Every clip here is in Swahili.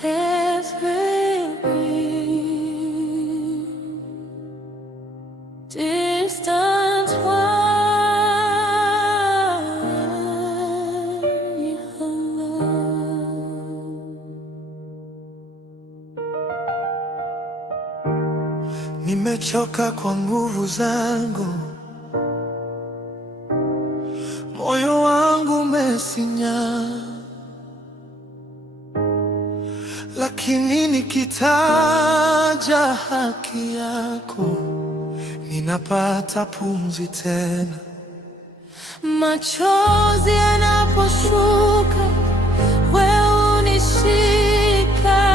There's very distant wine alone. Nimechoka kwa nguvu zangu, moyo wangu umesinya, lakini nikitaja haki yako ninapata pumzi tena. Machozi yanaposhuka, wewe unishika.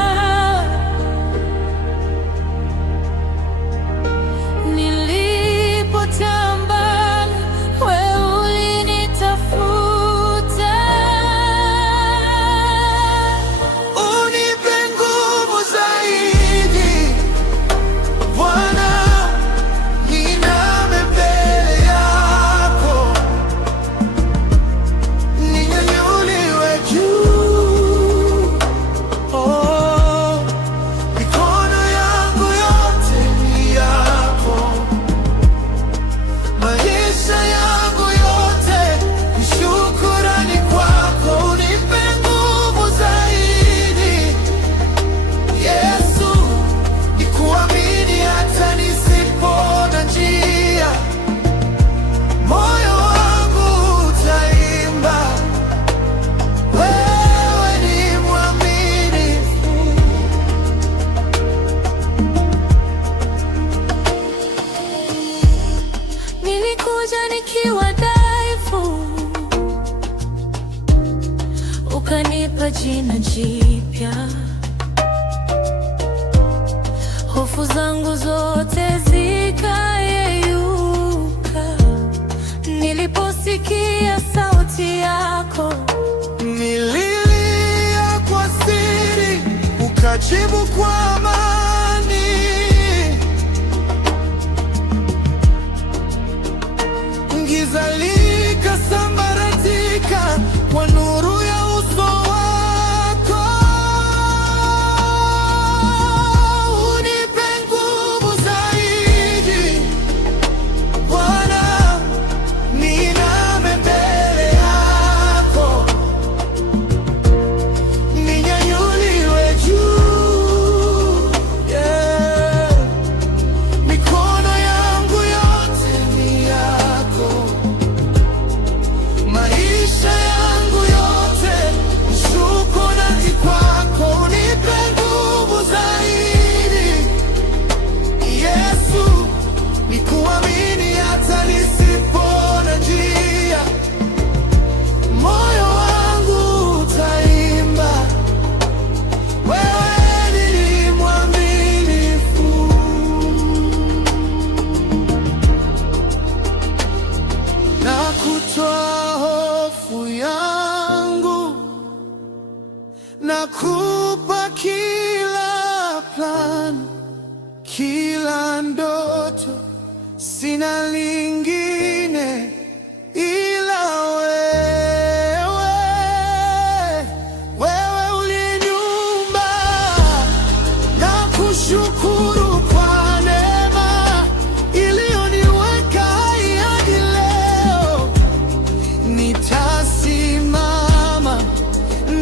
Nilipotamba, wewe ulinitafuta. Unipe nguvu zaidi Bwana, niname mbele yako, ninyanyuliwe juu. Oh, mikono yangu yote ni yako, maisha yangu yote ni shukrani kwako. Unipe nguvu zaidi Yesu, nikuamini hata nisipona njia. Moyo wangu utaimba, wewe ni mwaminifu. Nilikuja nikiwa dhaifu, ukanipa jina jipya. Hofu zangu zote zikayeyuka niliposikia sauti yako. Nililia kwa siri, ukajibu kwa amani. Giza likasambaratika kwa nuru ya uso wako. Unipe nguvu zaidi Bwana, niname mbele yako, ninyanyuliwe juu. Yeah. Mikono yangu yote ni yako, maisha yangu yote ni shukrani kwako. Unipe nguvu zaidi Yesu, nikuamini hata nisipona njia. Moyo wangu utaimba, wewe ni mwaminifu. Na kutoa hofu yangu, na kupa kila plan, kila ndoto. Sina lingine ila wewe. Wewe uliniumba, na kushukuru kwa neema iliyoniweka hai hadi leo. Nitasimama,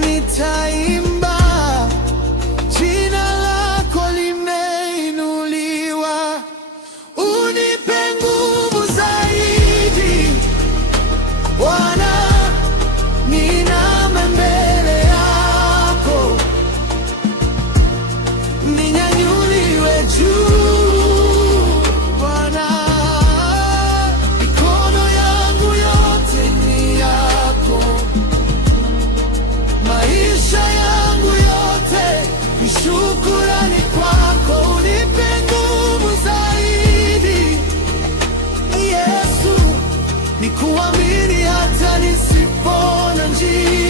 nitaimba, jina lako limeinuliwa. Unipe nguvu zaidi Bwana, niname mbele yako, ninyanyuliwe juu. Bwana, mikono yangu yote ni yako, maisha yangu yote ni shukrani kwako. Unipe nguvu zaidi Yesu, nikuamini hata nisipona njia.